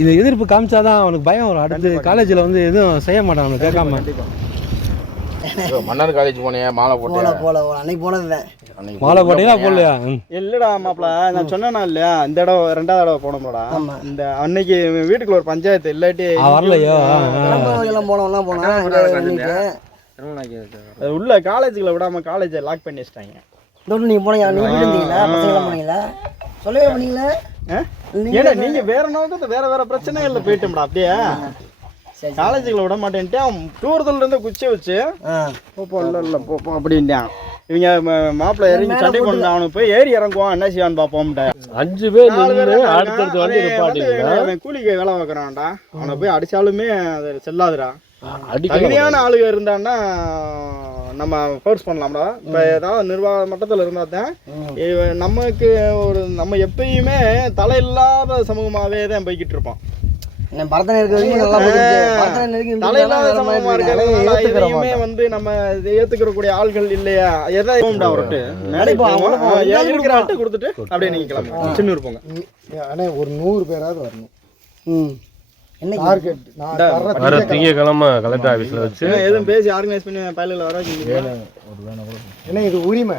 இது எதிர்ப்பு காமிச்சாதான் அவனுக்கு பயம் வரும். அடுத்து காலேஜில் வந்து எதுவும் செய்ய மாட்டான் அவனுக்கு கேட்காம. மன்னர் காலேஜ் போனியா? மாலை போட்டு போல அன்னைக்கு போனதுதான். மாலை போட்டீங்களா போடலையா? இல்லடா மாப்பிள, நான் சொன்னேனா இல்லையா, இந்த தடவை 2வது தடவை போனோம்லடா. இந்த அன்னைக்கு வீட்டுக்குள்ள ஒரு பஞ்சாயத்து இல்லாட்டி வரலையோ. உள்ள காலேஜுக்குள்ள விடாம காலேஜை லாக் பண்ணி வச்சிட்டாங்க. நீங்க போனீங்க, நீங்க இருந்தீங்களா? பசங்க போனீங்களா? சொல்லவே பண்ணீங்களா? ஏன்னா நீங்க வேற நோக்கத்தை வேற பிரச்சனைகள்ல போயிட்டோம்டா. அப்படியே காலேஜுக்குள்ள விட மாட்டேன்ட்டு அவன் தூரத்துல இருந்து குச்சி வச்சு போப்போ இல்ல போப்போ அப்படின்ட்டான். இவங்க மாப்பிள்ள இறங்கி சண்டை பண்ண அவனுக்கு போய் ஏறி இறங்குவான், என்ன செய்வான்னு பாப்போம்ட்ட. 5 பேர் அவன் கூலிக்கு வேலை வைக்கிறான்டா. அவனை போய் அடிச்சாலுமே அது செல்லாதுடா. தகுதியான ஆளுக இருந்தான்னா நம்ம ஃபோர்ஸ் பண்ணலாம்டா. இப்போ ஏதாவது நிர்வாக மட்டத்தில் இருந்தால் தான் நமக்கு நம்ம எப்பயுமே தலை இல்லாத சமூகமாகவே தான் போய்கிட்டு இருப்போம். தலையில்லாத சமூகமா இருக்கிறதுமே வந்து நம்ம ஏத்துக்கிறக்கூடிய ஆள்கள் இல்லையா? எதாவது அவர்கிட்ட இருக்கிற ஆட்டை கொடுத்துட்டு அப்படியே நீங்க கிளம்புங்க, சின்னூர் போங்க. ஒரு 100 பேராவது வரணும். திங்கக்கிழமை கலெக்டர் ஆஃபீஸில் வச்சு எதுவும் பேசி ஆர்கனைஸ் பண்ணி பயிலில் வர. ஏன்னா இது உரிமை.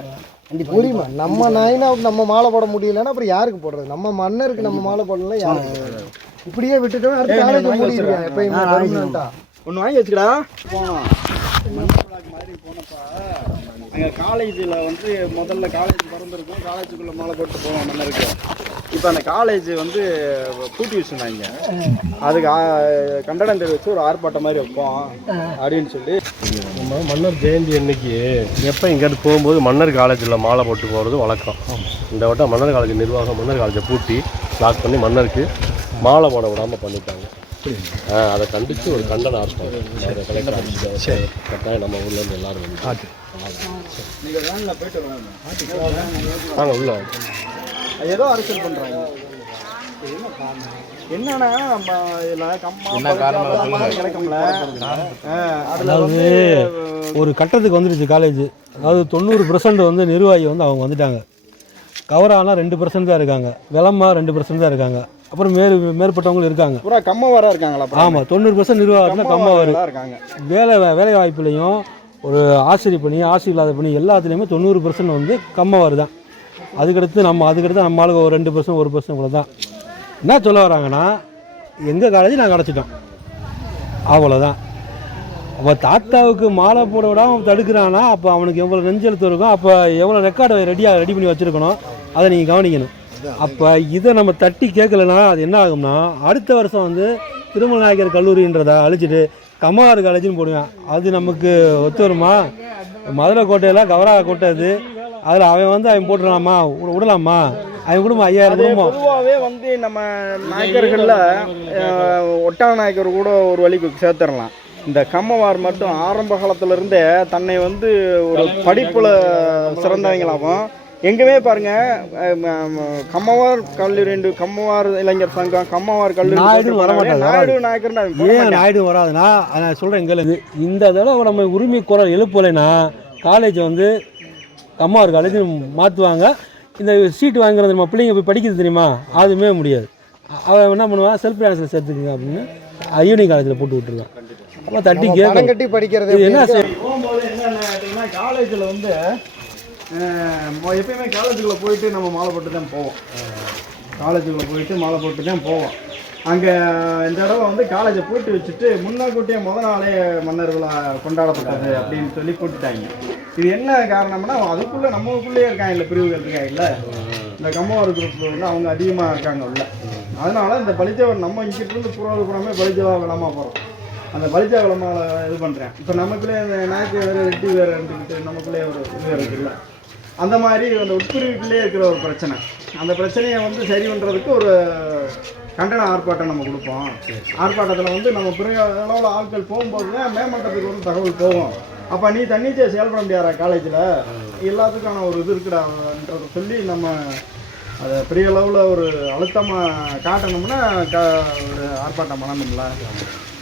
நம்ம நாயினாவுக்கு நம்ம மாலை போட முடியலன்னா அப்புறம் யாருக்கு போடுறது? நம்ம மன்னருக்கு நம்ம மாலை போடலாம் யாருக்கு? இப்படியே விட்டுட்டோம். அடுத்த காலேஜ் முடியிருக்கேன் எப்பயுமே ஒன்று வாங்கி வச்சுக்கடா. போனோம் மாதிரி போனப்பா அங்கே காலேஜில் வந்து முதல்ல காலேஜ் திறந்துருக்கும், காலேஜுக்குள்ளே மாலை போட்டு போவோம் மன்னருக்கு. இப்போ அந்த காலேஜ் வந்து பூட்டி வச்சுருந்தாங்க. அதுக்கு கண்டனம் தெரிவித்து ஒரு ஆர்ப்பாட்டம் மாதிரி வைப்போம் அப்படின்னு சொல்லி. நம்ம மன்னர் ஜெயந்தி அன்னைக்கு எப்போ இங்கேருந்து போகும்போது மன்னர் காலேஜில் மாலை போட்டு போகிறது வழக்கம். இந்த வட்டம் மன்னர் காலேஜ் நிர்வாகம் மன்னர் காலேஜை பூட்டி லாக் பண்ணி மன்னருக்கு மாலை போட விடாமல் பண்ணிட்டாங்க. அதை கண்டித்து ஒரு கண்டன ஆர்ப்பாட்டம் கலெக்டர் கட்டாயம் நம்ம ஊர்லேருந்து எல்லாரும் வந்து நாங்கள் உள்ள ஏதோ அரசியல் பண்ணுறாங்க. என்னன்னா அதாவது ஒரு கட்டத்துக்கு வந்துடுச்சு காலேஜ். அதாவது 90% வந்து நிர்வாகி வந்து அவங்க வந்துட்டாங்க. கவரானா 2% தான் இருக்காங்க, விளமா 2% தான் இருக்காங்க, அப்புறம் மேற்பட்டவங்களும் இருக்காங்க. பூரா கம்மவாரா இருக்காங்களா? ஆமாம், 90% நிர்வாகத்தில் கம்மவார் வேலை வாய்ப்புலையும் ஒரு ஆசிரியர் பணி ஆசிரியர் இல்லாத பணி எல்லாத்துலேயுமே 90% வந்து கம்மவார் தான். அதுக்கடுத்து நம்ம ஆளுங்க ஒரு 2% 1% கூட தான். என்ன சொல்ல வராங்கன்னா, எங்கள் காலேஜ் நாங்கள் அடைச்சிட்டோம் அவ்வளோதான். அப்போ தாத்தாவுக்கு மாலை போட விடாமல் தடுக்கிறான்னா அப்போ அவனுக்கு எவ்வளோ நெஞ்செழுத்து இருக்கும், அப்போ எவ்வளோ ரெக்கார்டை ரெடி பண்ணி வச்சுருக்கணும், அதை நீங்கள் கவனிக்கணும். அப்போ இதை நம்ம தட்டி கேட்கலன்னா அது என்ன ஆகும்னா, அடுத்த வருஷம் வந்து திருமல நாயக்கர் கல்லூரின்றதை அழிச்சிட்டு கம்மவார் காலேஜுன்னு போடுவேன். அது நமக்கு ஒத்து வருமா? மதுரை கோட்டையெல்லாம் கவரா கோட்டை அது. அதில் அவன் போட்டுடலாமா? விடலாமா? அவன் குடும்பம் 5000 குடும்பம். பொதுவாகவே வந்து நம்ம நாயக்கர்களில் ஒட்டான நாயக்கர் கூட ஒரு வழிக்கு சேர்த்துடலாம். இந்த கம்மவார் மட்டும் ஆரம்ப காலத்திலிருந்தே தன்னை வந்து ஒரு படிப்பில் சிறந்தவங்களாகவும் எங்கேயுமே பாருங்கள் கம்மவார் கல்லூரி, கம்மவார் இளைஞர் சங்கம், கம்மவார் கல்லூரி நாயுடு நாயக்கர். ஏன் நாயுடு வராதுன்னா நான் சொல்கிறேன் எங்களுக்கு இந்த தடவை நம்ம உரிமை குரல் எழுப்பலைன்னா காலேஜை வந்து கம்மவார் காலேஜ் மாற்றுவாங்க. இந்த சீட்டு வாங்குறது நம்ம பிள்ளைங்க போய் படிக்கிறது தெரியுமா? அதுவுமே முடியாது. அவன் என்ன பண்ணுவான், செல்ஃப் ஃபைனான்ஸில் சேர்த்துக்குங்க அப்படின்னு ஈவினிங் காலேஜில் போட்டு விட்டுருக்கான். அப்போ தட்டி கட்டி படிக்கிறது என்ன போகும்போது என்னென்னா காலேஜில் வந்து எப்பயுமே காலேஜுக்குள்ளே போயிட்டு நம்ம மாலை போட்டு தான் போவோம். காலேஜுக்குள்ளே போயிட்டு மாலை போட்டு தான் போவோம். அங்கே இந்த தடவை வந்து காலேஜை பூட்டி வச்சுட்டு முன்னாக்கூட்டியே நாளே மன்னர் விழா கொண்டாடப்பட்டது அப்படின்னு சொல்லி போட்டுட்டாங்க. இது என்ன காரணம்னா, அதுக்குள்ளே நம்மளுக்குள்ளேயே இருக்காங்க இல்லை பிரிவுகள் இருக்காங்க இல்லை, இந்த கம்மவார் குரூப் வந்து அவங்க அதிகமாக இருக்காங்க உள்ள. அதனால் இந்த பலிஜாவை நம்ம இங்கிட்டிருந்து புறமே பலிஜாவா விளாமா போகிறோம். அந்த பலிஜா விளமாவை இது பண்ணுறேன். இப்போ நமக்குள்ளே அந்த நாய்க்கு வேறு ரெட்டி வேறு இருந்துக்கிட்டு நமக்குள்ளே ஒரு இது வேறு இருக்குல்ல, அந்த மாதிரி அந்த உட்பிரிவுக்குள்ளே இருக்கிற ஒரு பிரச்சனை. அந்த பிரச்சனையை வந்து சரி பண்ணுறதுக்கு ஒரு கண்டன ஆர்ப்பாட்டம் நம்ம கொடுப்போம். ஆர்ப்பாட்டத்தில் வந்து நம்ம பிற அளவில் ஆட்கள் போகும்போது தான் மேம்பட்டத்துக்கு வந்து தகவல் போகும். அப்போ நீ தன்னிச்சையை செயல்பட முடியாதா காலேஜில், எல்லாத்துக்கான ஒரு இது இருக்குடான்றதை சொல்லி நம்ம அதை பெரிய அளவில் ஒரு அழுத்தமாக காட்டணும்னா ஒரு ஆர்ப்பாட்டம் பண்ணணும்ல.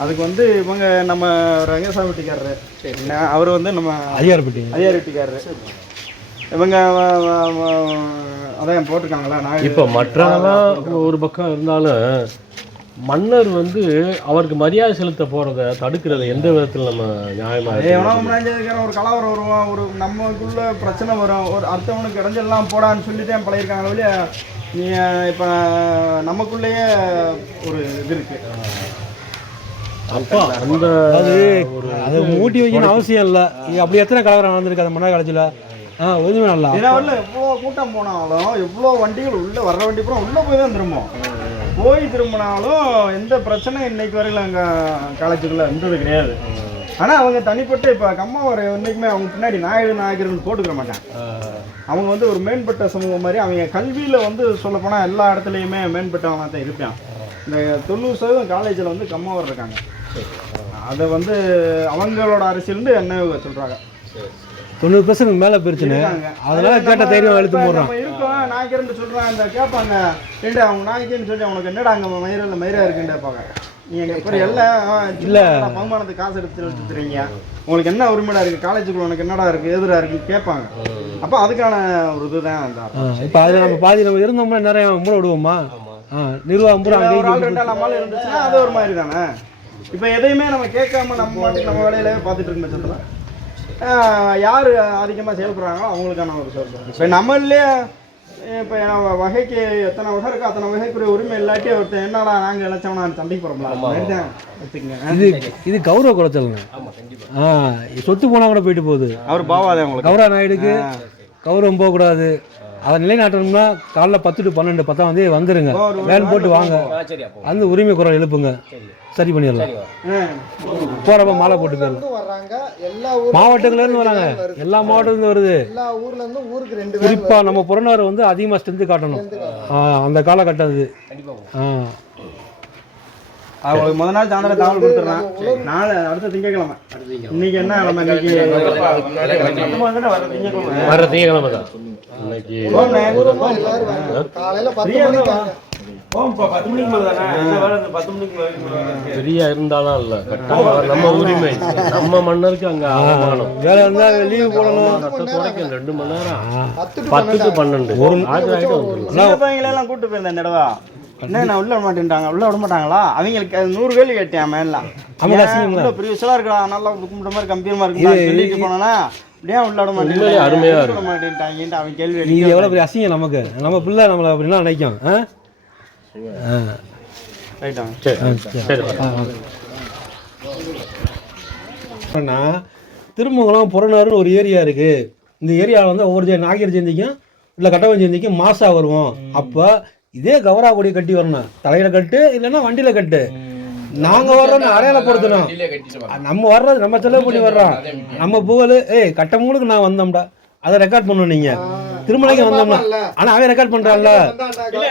அதுக்கு வந்து இவங்க நம்ம ரங்கசாமி வெட்டிக்காரரு, அவர் வந்து நம்ம அதிகார வெட்டிக்காரரு, இவங்க அதான் போட்டிருக்காங்களா நான் இப்போ மற்றவங்களாம் ஒரு பக்கம் இருந்தாலும் மன்னர் வந்து அவருக்கு மரியாதை செலுத்த போகிறத தடுக்கிறத எந்த விதத்தில் நம்ம நியாயமாக ஒரு கலவரம் வருவோம், ஒரு நமக்குள்ள பிரச்சனை வரும், ஒரு அடுத்தவனுக்கு இடைஞ்செல்லாம் போடான்னு சொல்லிட்டு பழகிருக்காங்க வெளியே. நீ இப்போ நமக்குள்ளேயே ஒரு இது இருக்கு. அப்போ அந்த அதை மூட்டி வைக்கணும்னு அவசியம் இல்லை. அப்படி எத்தனை கலவரம் நடந்திருக்கு அந்த மன்னர் காலத்தில்? எதுவுமே நல்லா எவ்வளோ கூட்டம் போனாலும் எவ்வளோ வண்டிகள் உள்ளே வர்ற வண்டி பூரா உள்ளே போய் தான் திரும்பும். போய் திரும்பினாலும் எந்த பிரச்சனையும் இன்னைக்கு வரையில் அங்கே காலேஜுக்குள்ளே இருந்தது கிடையாது. ஆனால் அவங்க தனிப்பட்டு இப்போ கம்மாவரை என்றைக்குமே அவங்க பின்னாடி நாயகர்னு போட்டுக்கிற மாட்டாங்க. அவங்க வந்து ஒரு மேம்பட்ட சமூகம் மாதிரி. அவங்க கல்வியில் வந்து சொல்லப்போனால் எல்லா இடத்துலையுமே மேம்பட்டவங்க தான் இருப்பான். இந்த 90% காலேஜில் வந்து கம்மாவர் இருக்காங்க. அதை வந்து அவங்களோட அரசியல்னு என்ன சொல்கிறாங்க. 90% மேலே போயிருச்சுன்னு அதனால கேட்ட தைரியம் எழுத்து போடுறான். இருக்கோம் நாய்க்கிறேன்னு சொல்கிறான். அந்த கேட்பாங்க ரெண்டு அவங்க நாய்க்குன்னு சொல்லி அவனுக்கு என்னடா அங்கே மயிரில் இருக்குன்னு கேட்பாங்க. நீங்கள் இப்போ எல்லாம் இல்லை பகுமானத்துக்கு காசு எடுத்து வச்சுருங்க, உங்களுக்கு என்ன உரிமையாக இருக்குது, காலேஜுக்குள்ள உனக்கு என்னடா இருக்குது, எதிராக இருக்குன்னு கேட்பாங்க. அப்போ அதுக்கான ஒரு இதுதான் அந்த இப்போ அதில் நம்ம பாதி நம்ம இருந்தோம்னா நிறைய மூட விடுவோமா? நிர்வாகம் பூரா ஒரு ஆள் 2 நம்மளால இருந்துச்சுன்னா அது ஒரு மாதிரி தானே. இப்போ எதையுமே நம்ம கேட்காம நம்ம வேலையில பார்த்துட்டு இருக்க பட்சத்தில் யார் அதிகமாக செயல்படுறாங்களோ அவங்களுக்கான ஒரு சொல்கிறோம். இப்போ நம்மளே இப்போ வகைக்கு எத்தனை வகை இருக்கோ அத்தனை வகைக்குரிய உரிமை இல்லாட்டி ஒருத்தர் என்னடா நாங்கள் இழைச்சோம்னா சண்டைக்கு போகிறோம்ல. இது கௌரவ குறைச்சலுங்க. சொத்து போனால் கூட போயிட்டு போகுது. அவர் பாவாதே உங்களுக்கு கௌரவ நாயுடுக்கு கௌரவம் போகக்கூடாது. அதை நிலைநாட்டணும்னா காலைல 10 to 12 10 வந்துருங்க, வேன் போட்டு வாங்க, அந்த உரிமை குரல் எழுப்புங்க, சரி பண்ணிடலாம். போறப்ப மாலை போட்டு போயிடலாம். மாவட்டங்கள்ல இருந்து வராங்க, எல்லா மாவட்டத்துல வருது. குறிப்பா நம்ம புறநகர் வந்து அதிகமா ஸ்ட்ரென்த் காட்டணும். அந்த காலகட்டம் இது. அவங்களுக்கு முதல் நாள் சாயந்தரம் தகவல் கொடுத்துட்றேன். நாளை அடுத்த திங்கக்கிழமை. இன்னைக்கு என்ன கிழமை? வர திங்கக்கிழமை தான். பெரியா இருந்தாலும் இல்ல, நம்ம உரிமை, நம்ம மன்னருக்கு அங்க அவமானம். வேலை இருந்தா லீவு போடணும். 2 மணி நேரம் 10 to 12 எல்லாம் கூட்டு போயிருந்தேன் இந்த இடவா. என்ன நான் உள்ள விட மாட்டேன்ட்டாங்க. உள்ள விட மாட்டாங்களா? அவங்களுக்கு 100 கேள்வி கேட்டேன். மேலாம் பெரிய விஷயம் இருக்கா, நல்லா கும்பிட்ட மாதிரி கம்பீரமா இருக்கு சொல்லிட்டு போனா ஏன் உள்ள விட மாட்டேன், அருமையா விட மாட்டேன்ட்டாங்க. அவன் கேள்வி நீ எவ்வளவு பெரிய அசிங்கம் நமக்கு, நம்ம பிள்ளை நம்மளை அப்படின்னா நினைக்கும். திருமங்கலம் புறநகர்னு ஒரு ஏரியா இருக்கு. இந்த ஏரியாவில் வந்து ஒவ்வொரு நாகர் ஜெயந்திக்கும் இல்லை கட்டவன் ஜெயந்திக்கும் மாசா வருவோம். அப்போ இதே கவரா கொடி கட்டி வரணும், தலையில கட்டு இல்லைன்னா வண்டியில கட்டு. நாங்க வர்றோம் அடையாளப்படுத்தணும். நம்ம வர்றது நம்ம செலவு பண்ணி வர்றோம், நம்ம புகழ் கட்டமூலுக்கு நான் வந்தோம்டா அதை ரெக்கார்ட் பண்ணணும். நீங்க திருமலைக்கு வந்தோம்னா ஆனா அவன் ரெக்கார்ட் பண்றான்ல.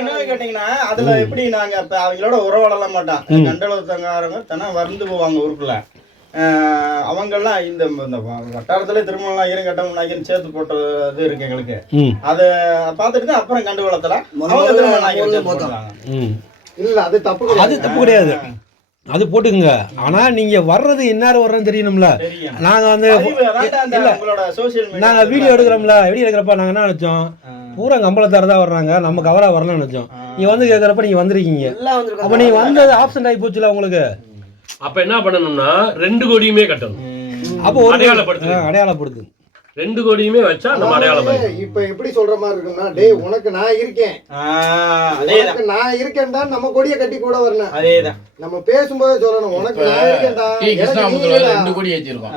என்ன கேட்டீங்கன்னா அதுல எப்படி நாங்க இப்ப அவங்களோட உறவாடல மாட்டோம். கண்டளத்தங்காரங்க தானே வந்து போவாங்க ஊருக்குள்ள. அவங்கெல்லாம் இந்த வட்டாரத்துல திருமணம் ஆகிரும் கட்டம் நாய்க்குன்னு சேர்த்து போட்டது இருக்கு எங்களுக்கு. அதை பார்த்துட்டு தான் அப்புறம் கண்டுவளத்துல இல்ல அது தப்பு, அது தப்பு கிடையாது, அது போட்டுக்குங்க. ஆனா நீங்க வர்றது என்ன வர்றதுன்னு தெரியணும்ல. நாங்க வந்து நாங்க வீடியோ எடுக்கிறோம்ல, வீடியோ எடுக்கிறப்ப நாங்க என்ன நினைச்சோம், பூரா கம்பளத்தார தான் வர்றாங்க, நம்ம கவரா வரலாம்னு நினைச்சோம். நீங்க வந்து கேட்கறப்ப நீங்க வந்திருக்கீங்க. அப்ப நீங்க வந்தது ஆப்சன்ட் ஆகி போச்சுல உங்களுக்கு. அப்ப என்ன பண்ணணும்னா 2 கோடியுமே கட்டணும். அப்போ அடையாளப்படுத்து 2 கோடியுமே வச்சா நம்ம அடையாளம். இப்ப எப்படி சொல்ற மாதிரி இருக்குன்னா, டேய் உனக்கு நான் இருக்கேன், நான் இருக்கேன்டா, நம்ம கொடியை கட்டி கூட வரணும். அதேதான் நம்ம பேசும்போது சொல்லணும், உனக்கு நான் இருக்கேன்டா. கிருஷ்ணாபுரத்துல 2 கோடி ஏற்றிருக்கோம்.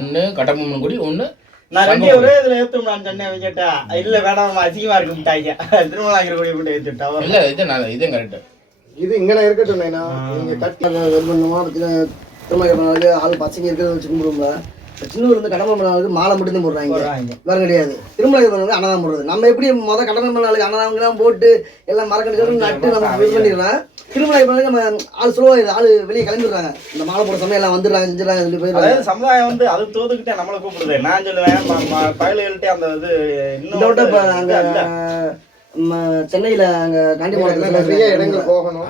ஒண்ணு கட்டபொம்மன் கொடி, ஒண்ணு நான் ரெண்டே ஒரே இதுல ஏத்தும். நான் சொன்னேன் அவங்க கேட்டா இல்ல வேணாம் அசிங்கமா இருக்கு முட்டாய்க்க திருமணம் கொடி போட்டு ஏத்துட்டா இல்ல. இது கரெக்ட். இது இங்கே இருக்கட்டும். நீங்க கட்டி பண்ணுமா திருமணம் ஆள் பசங்க இருக்கிறத வச்சு கும்பிடுவோம்ல. சின்னூர் வந்து கடமை பண்ணாலுக்கு மாலை மட்டும் தான் போடுறாங்க, வேற கிடையாது. திருமலை வந்து அன்னதானம் போடுறது. நம்ம எப்படி கடமை பண்ணாலுக்கு அன்னதானம் போட்டு எல்லாம் மரக்கணக்கு நட்டு நம்ம இது பண்ணிடலாம். திருமலை பண்ணாலும் நம்ம ஆள் சொல்லுவாங்க, ஆள் வெளியே கிளம்பிடுறாங்க, இந்த மாலை போட சமயம் எல்லாம் வந்துடுறாங்க, செஞ்சிடறாங்க சொல்லி போயிடுறாங்க. சமுதாயம் வந்து அது தோதுக்கிட்டே நம்மளை கூப்பிடுது. நான் சொல்லுவேன் பயில்கிட்டே அந்த இது இன்னொரு இப்போ அங்கே சென்னையில் அங்கே காண்டி மாவட்டத்தில் நிறைய இடங்கள் போகணும்.